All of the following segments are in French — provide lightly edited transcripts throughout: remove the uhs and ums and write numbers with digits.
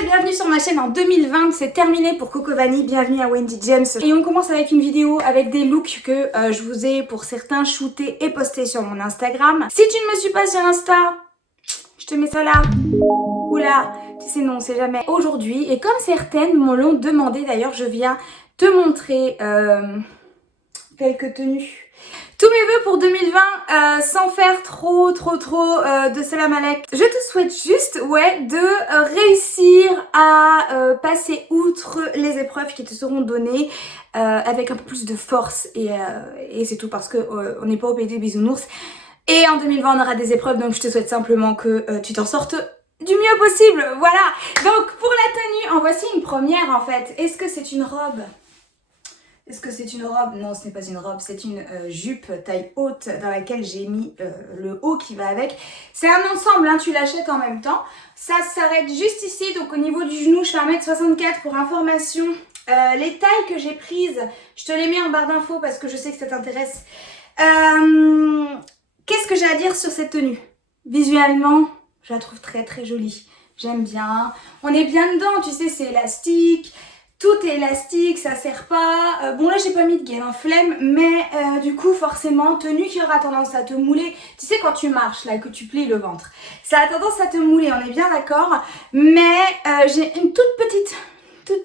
et bienvenue sur ma chaîne en 2020, c'est terminé pour Coco Vanille, bienvenue à Wendy James. Et on commence avec une vidéo avec des looks que je vous ai pour certains shootés et postés sur mon Instagram. Si tu ne me suis pas sur Insta, je te mets ça là, ou là, tu sais non, on sait jamais. Aujourd'hui, et comme certaines me l'ont demandé d'ailleurs, je viens te montrer quelques tenues. Tous mes vœux pour 2020 sans faire trop de salam alek. Je te souhaite juste de réussir à passer outre les épreuves qui te seront données avec un peu plus de force et c'est tout parce que on n'est pas au pays des bisounours. Et en 2020 on aura des épreuves, donc je te souhaite simplement que tu t'en sortes du mieux possible. Voilà, donc pour la tenue, en voici une première en fait. Est-ce que c'est une robe ? Est-ce que c'est une robe? Non, ce n'est pas une robe, c'est une jupe taille haute dans laquelle j'ai mis le haut qui va avec. C'est un ensemble, hein, tu l'achètes en même temps. Ça s'arrête juste ici, donc au niveau du genou, je fais 1m64 pour information. Les tailles que j'ai prises, je te les mets en barre d'infos parce que je sais que ça t'intéresse. Qu'est-ce que j'ai à dire sur cette tenue? Visuellement, je la trouve très jolie. J'aime bien. On est bien dedans, tu sais, c'est élastique. Tout est élastique, ça serre pas. Bon là j'ai pas mis de gaine en flemme, mais du coup forcément, tenue qui aura tendance à te mouler. Tu sais quand tu marches là et que tu plies le ventre, ça a tendance à te mouler, on est bien d'accord. Mais j'ai une toute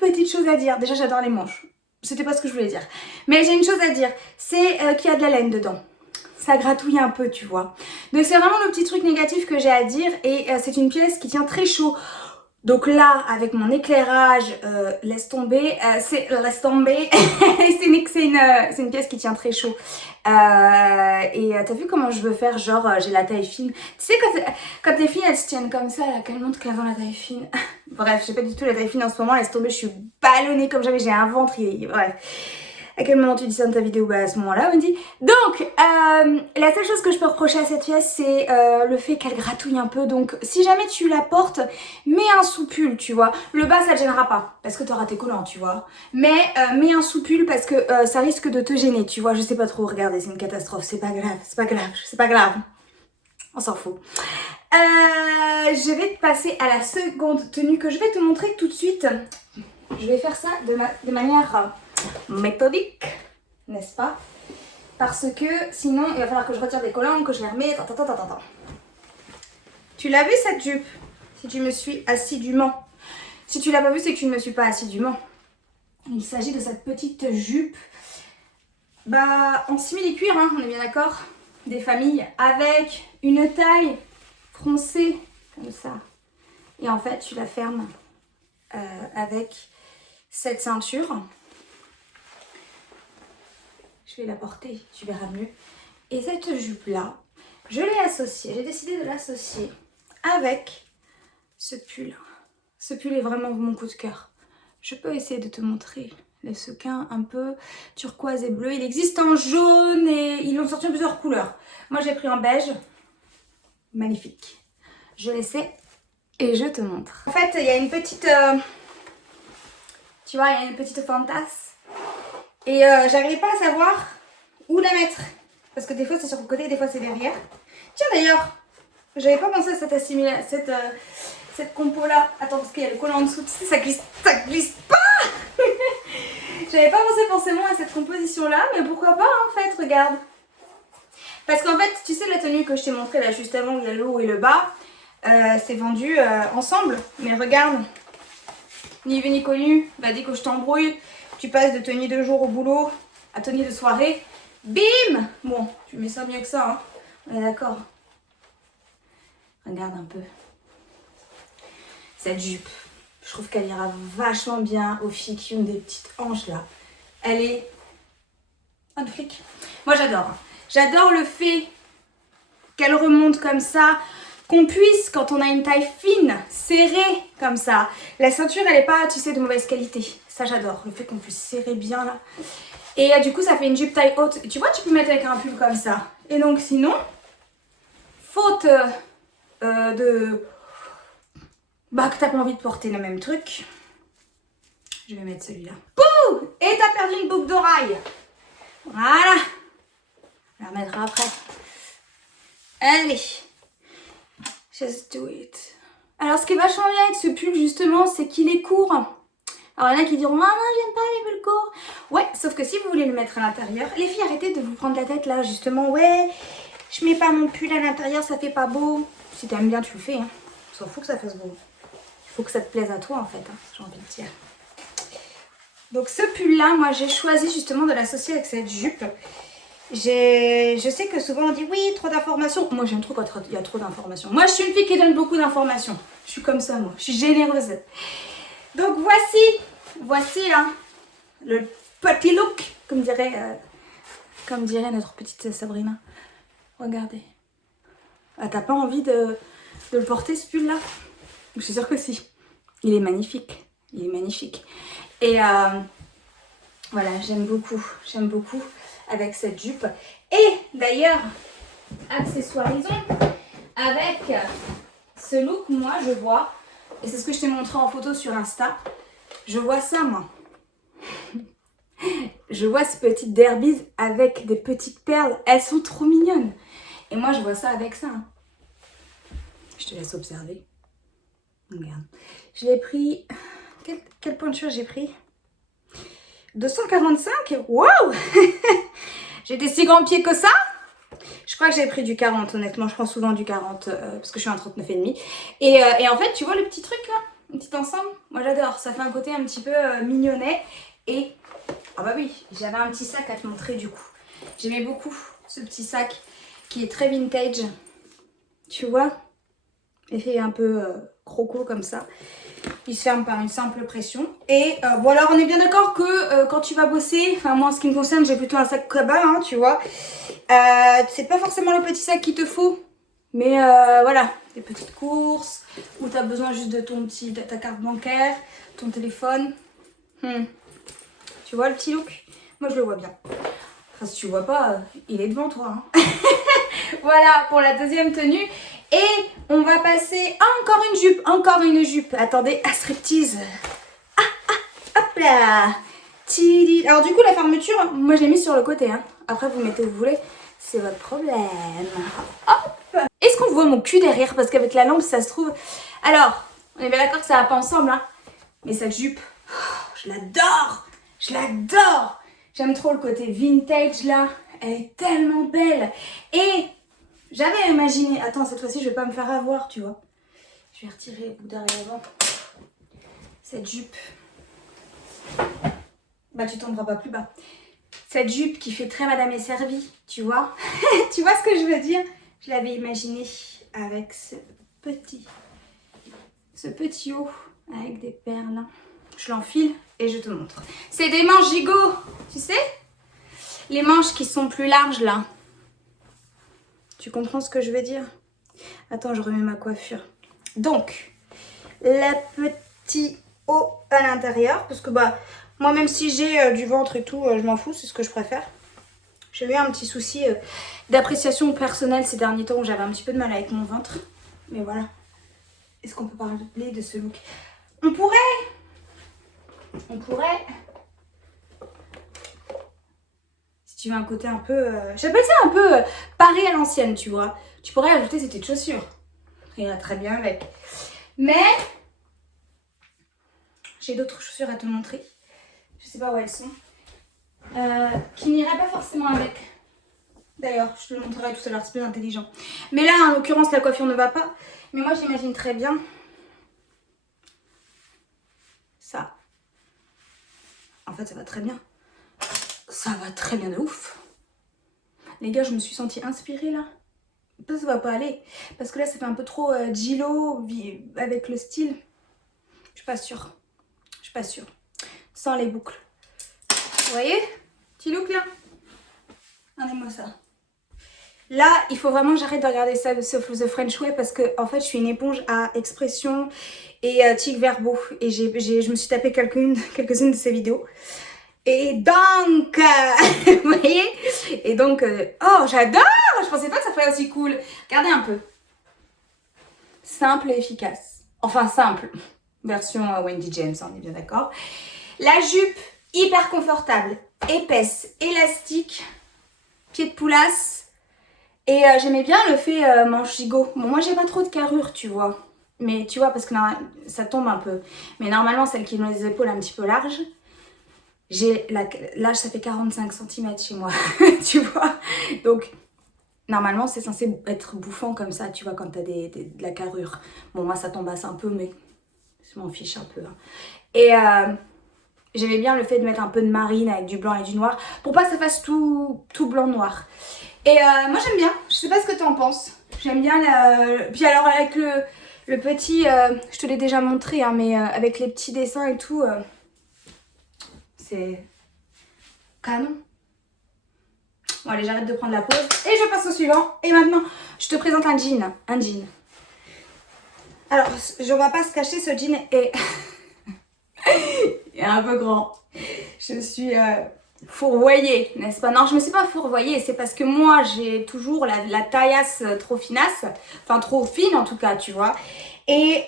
petite chose à dire. Déjà j'adore les manches, c'était pas ce que je voulais dire. Mais j'ai une chose à dire, c'est qu'il y a de la laine dedans. Ça gratouille un peu, tu vois. Donc c'est vraiment le petit truc négatif que j'ai à dire et c'est une pièce qui tient très chaud. Donc là, avec mon éclairage, laisse tomber, c'est une pièce qui tient très chaud. T'as vu comment je veux faire, genre j'ai la taille fine. Tu sais quand les filles elles se tiennent comme ça, là, qu'elles montrent qu'elles ont la taille fine. Bref, j'ai pas du tout la taille fine en ce moment, laisse tomber, je suis ballonnée comme jamais, j'ai un ventre, bref. À quel moment tu dis ça dans ta vidéo? Bah à ce moment-là, Wendy. Donc, la seule chose que je peux reprocher à cette pièce, c'est le fait qu'elle gratouille un peu. Donc, si jamais tu la portes, mets un sous-pull, tu vois. Le bas, ça te gênera pas, parce que tu auras tes collants, tu vois. Mais mets un sous-pull parce que ça risque de te gêner, tu vois. Je sais pas trop, regardez, c'est une catastrophe. C'est pas grave. On s'en fout. Je vais te passer à la seconde tenue que je vais te montrer tout de suite. Je vais faire ça de manière méthodique, n'est-ce pas? Parce que sinon il va falloir que je retire des collants, que je les remette. Attends. Tu l'as vu cette jupe? Si tu me suis assidûment. Si tu l'as pas vu, c'est que tu ne me suis pas assidûment. Il s'agit de cette petite jupe en simili-cuir, hein, on est bien d'accord, des familles, avec une taille froncée comme ça. Et en fait tu la fermes avec cette ceinture. Je vais la porter, tu verras mieux. Et cette jupe-là, je l'ai associée, j'ai décidé de l'associer avec ce pull. Ce pull est vraiment mon coup de cœur. Je peux essayer de te montrer les sequins un peu turquoise et bleu. Il existe en jaune et ils l'ont sorti en plusieurs couleurs. Moi, j'ai pris en beige. Magnifique. Je l'essaie et je te montre. En fait, il y a une petite... tu vois, il y a une petite fantasse. Et j'arrive pas à savoir où la mettre. Parce que des fois c'est sur le côté, des fois c'est derrière. Tiens d'ailleurs, j'avais pas pensé à cette compo là. Attends, parce qu'il y a le collant en dessous, tu sais, ça glisse pas. J'avais pas pensé forcément à cette composition là, mais pourquoi pas en fait, regarde. Parce qu'en fait, tu sais la tenue que je t'ai montrée là juste avant, il y a le haut et le bas, c'est vendu ensemble. Mais regarde, ni vu ni connu, va dire que je t'embrouille. Tu passes de tenue de jour au boulot à tenue de soirée. Bim! Bon, tu mets ça mieux que ça, hein. On est d'accord. Regarde un peu. Cette jupe, je trouve qu'elle ira vachement bien aux filles qui ont des petites hanches là. Elle est on flic. Moi j'adore. J'adore le fait qu'elle remonte comme ça. Qu'on puisse, quand on a une taille fine, serrer comme ça. La ceinture, elle n'est pas, tu sais, de mauvaise qualité. Ça, j'adore. Le fait qu'on puisse serrer bien là. Et du coup, ça fait une jupe taille haute. Tu vois, tu peux mettre avec un pull comme ça. Et donc, sinon, faute que t'as pas envie de porter le même truc, je vais mettre celui-là. Pouh! Et t'as perdu une boucle d'oreille. Voilà. On la remettra après. Allez. Just do it. Alors ce qui est vachement bien avec ce pull justement, c'est qu'il est court. Alors il y en a qui diront ah non j'aime pas les pulls courts. Ouais, sauf que si vous voulez le mettre à l'intérieur, les filles arrêtez de vous prendre la tête là justement. Ouais, je mets pas mon pull à l'intérieur, ça fait pas beau. Si t'aimes bien tu le fais, hein. S'en fout que ça fasse beau. Il faut que ça te plaise à toi en fait, hein, j'ai envie de dire. Donc ce pull là, moi j'ai choisi justement de l'associer avec cette jupe. Je sais que souvent on dit oui, trop d'informations. Moi j'aime trop quand il y a trop d'informations. Moi je suis une fille qui donne beaucoup d'informations. Je suis comme ça moi, je suis généreuse. Donc voici hein, le petit look, comme dirait notre petite Sabrina. Regardez. Ah, t'as pas envie de le porter ce pull là? Je suis sûre que si. Il est magnifique. Il est magnifique. Et voilà, j'aime beaucoup avec cette jupe. Et d'ailleurs, accessoirisons avec ce look, moi je vois, et c'est ce que je t'ai montré en photo sur Insta, je vois ça moi. Je vois ces petites derbies avec des petites perles, elles sont trop mignonnes. Et moi je vois ça avec ça. Hein. Je te laisse observer. Regarde. Je l'ai pris, quelle pointure j'ai pris? 245. Waouh. J'ai des si grands pieds que ça. Je crois que j'ai pris du 40, honnêtement. Je prends souvent du 40 parce que je suis un 39,5. Et en fait, tu vois le petit truc là, un petit ensemble. Moi j'adore. Ça fait un côté un petit peu mignonnet. Et ah bah oui, j'avais un petit sac à te montrer du coup. J'aimais beaucoup ce petit sac qui est très vintage. Tu vois, effet un peu croco comme ça. Il se ferme par une simple pression. Et bon alors on est bien d'accord que quand tu vas bosser, enfin moi en ce qui me concerne j'ai plutôt un sac cabas, hein, tu vois. C'est pas forcément le petit sac qu'il te faut. Mais voilà, des petites courses où tu as besoin juste de ta carte bancaire, ton téléphone. Tu vois le petit look? Moi je le vois bien. Enfin si tu vois pas, il est devant toi. Hein. Voilà pour la deuxième tenue. Et on va passer à encore une jupe. Attendez, à striptease. Hop là. Alors du coup la fermeture, moi je l'ai mise sur le côté. Hein. Après vous mettez où vous voulez, c'est votre problème. Hop. Est-ce qu'on voit mon cul derrière? Parce qu'avec la lampe ça se trouve... Alors, on est bien d'accord que ça va pas ensemble. Hein. Mais cette jupe, je l'adore. Je l'adore. J'aime trop le côté vintage là. Elle est tellement belle. Et... j'avais imaginé... Attends, cette fois-ci, je vais pas me faire avoir, tu vois. Je vais retirer le bout derrière avant. Cette jupe. Bah, tu tomberas pas plus bas. Cette jupe qui fait très Madame est servie, tu vois. Tu vois ce que je veux dire? Je l'avais imaginé avec ce petit haut avec des perles. Je l'enfile et je te montre. C'est des manches gigot, tu sais? Les manches qui sont plus larges, là. Tu comprends ce que je veux dire? Attends, je remets ma coiffure. Donc, le petit haut à l'intérieur. Parce que, bah, moi, même si j'ai du ventre et tout, je m'en fous, c'est ce que je préfère. J'ai eu un petit souci d'appréciation personnelle ces derniers temps où j'avais un petit peu de mal avec mon ventre. Mais voilà. Est-ce qu'on peut parler de ce look? On pourrait. Si tu veux un côté un peu... j'appelle ça un peu paré à l'ancienne, tu vois. Tu pourrais ajouter ces petites chaussures. Il va très bien avec. Mais j'ai d'autres chaussures à te montrer. Je sais pas où elles sont. Qui n'iraient pas forcément avec. D'ailleurs, je te le montrerai tout à l'heure, c'est plus intelligent. Mais là, en l'occurrence, la coiffure ne va pas. Mais moi, j'imagine très bien ça. En fait, ça va très bien. Ça va très bien de ouf. Les gars, je me suis sentie inspirée là. Ça va pas aller. Parce que là, ça fait un peu trop Gilo avec le style. Je suis pas sûre. Je suis pas sûre. Sans les boucles. Vous voyez? Petit look là. Regardez-moi ça. Là, il faut vraiment que j'arrête de regarder ça, The French Way, parce que en fait, je suis une éponge à expression et tics verbaux. Et je me suis tapé quelques-unes de ces vidéos. Et donc, vous voyez? Et donc, oh, j'adore! Je pensais pas que ça ferait aussi cool. Regardez un peu. Simple et efficace. Enfin, simple. Version Wendy James, on est bien d'accord. La jupe, hyper confortable, épaisse, élastique, pied de poulasse. Et j'aimais bien le fait manche gigot. Bon, moi, j'ai pas trop de carrure, tu vois. Mais tu vois, parce que ça tombe un peu. Mais normalement, celles qui ont les épaules un petit peu larges, là, ça fait 45 cm chez moi, tu vois. Donc, normalement, c'est censé être bouffant comme ça, tu vois, quand t'as de la carrure. Bon, moi, ça tombasse un peu, mais je m'en fiche un peu. Hein. Et j'aimais bien le fait de mettre un peu de marine avec du blanc et du noir, pour pas que ça fasse tout blanc-noir. Et moi, j'aime bien. Je sais pas ce que t'en penses. J'aime bien Puis alors, avec le petit... je te l'ai déjà montré, hein, mais avec les petits dessins et tout... c'est canon. Bon allez, j'arrête de prendre la pause et je passe au suivant. Et maintenant, je te présente un jean. Un jean. Alors, je ne vais pas se cacher, ce jean est... il est un peu grand. Je suis fourvoyée, n'est-ce pas? Non, je me suis pas fourvoyée. C'est parce que moi, j'ai toujours la taillasse trop finasse. Enfin, trop fine en tout cas, tu vois. Et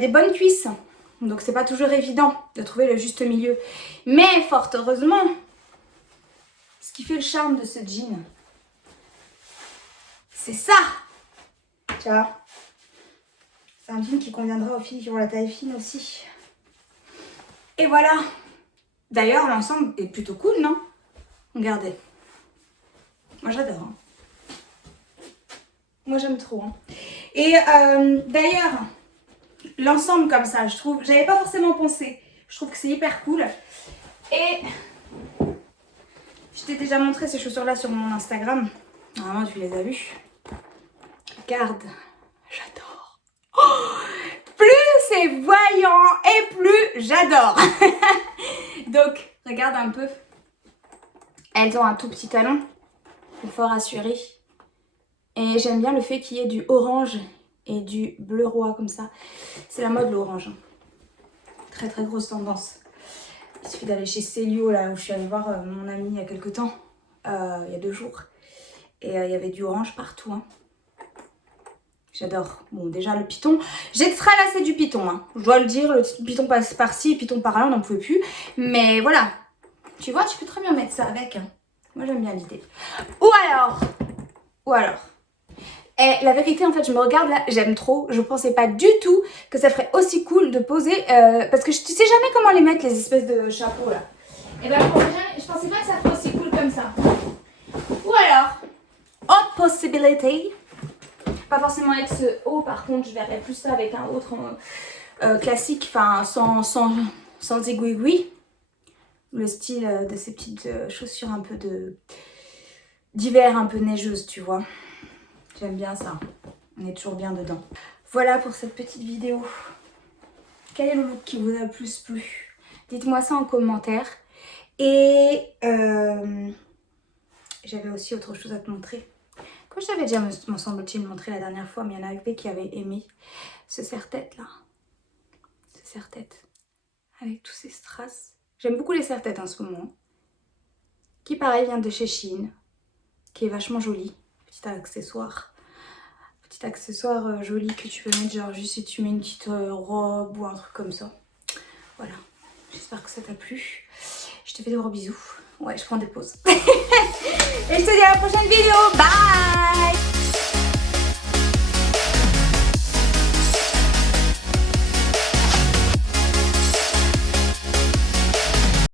des bonnes cuisses. Donc, c'est pas toujours évident de trouver le juste milieu. Mais, fort heureusement... Ce qui fait le charme de ce jean, c'est ça. Tu vois, c'est un jean qui conviendra aux filles qui ont la taille fine aussi. Et voilà. D'ailleurs, l'ensemble est plutôt cool, non? Regardez. Moi, j'adore. Hein. Moi, j'aime trop. Hein. Et d'ailleurs, l'ensemble comme ça, je trouve... J'avais pas forcément pensé. Je trouve que c'est hyper cool. Et... je t'ai déjà montré ces chaussures-là sur mon Instagram. Normalement, tu les as vues. Regarde, j'adore. Oh, plus c'est voyant et plus j'adore. Donc, regarde un peu. Elles ont un tout petit talon, fort assuré. Et j'aime bien le fait qu'il y ait du orange et du bleu roi comme ça. C'est la mode l'orange. Très très grosse tendance. Il suffit d'aller chez Célio, là où je suis allée voir mon ami il y a quelques temps, il y a 2 jours. Et il y avait du orange partout. Hein. J'adore. Bon, déjà le python. J'ai très lassé du python. Hein. Je dois le dire, le python passe par-ci, python par-là, on n'en pouvait plus. Mais voilà. Tu vois, tu peux très bien mettre ça avec. Hein. Moi, j'aime bien l'idée. Ou alors. Et la vérité, en fait, je me regarde là, j'aime trop. Je pensais pas du tout que ça ferait aussi cool de poser. Parce que tu sais jamais comment les mettre, les espèces de chapeaux là. Et ben, je pensais pas que ça ferait aussi cool comme ça. Ou alors, autre possibilité. Pas forcément avec ce haut, par contre, je verrais plus ça avec un autre classique, enfin sans aiguille. Le style de ces petites chaussures un peu d'hiver, un peu neigeuses, tu vois. J'aime bien ça. On est toujours bien dedans. Voilà pour cette petite vidéo. Quel est le look qui vous a le plus plu? Dites-moi ça en commentaire. Et j'avais aussi autre chose à te montrer. Comme je t'avais déjà, me semble-t-il, montré la dernière fois, mais il y en avait qui avaient aimé ce serre-tête là. Ce serre-tête. Avec tous ces strass. J'aime beaucoup les serre-têtes en ce moment. Qui pareil vient de chez Shein. Qui est vachement joli. Petit accessoire. Petit accessoire joli que tu peux mettre genre juste si tu mets une petite robe ou un truc comme ça. Voilà. J'espère que ça t'a plu. Je te fais de gros bisous. Ouais, je prends des pauses. Et je te dis à la prochaine vidéo. Bye!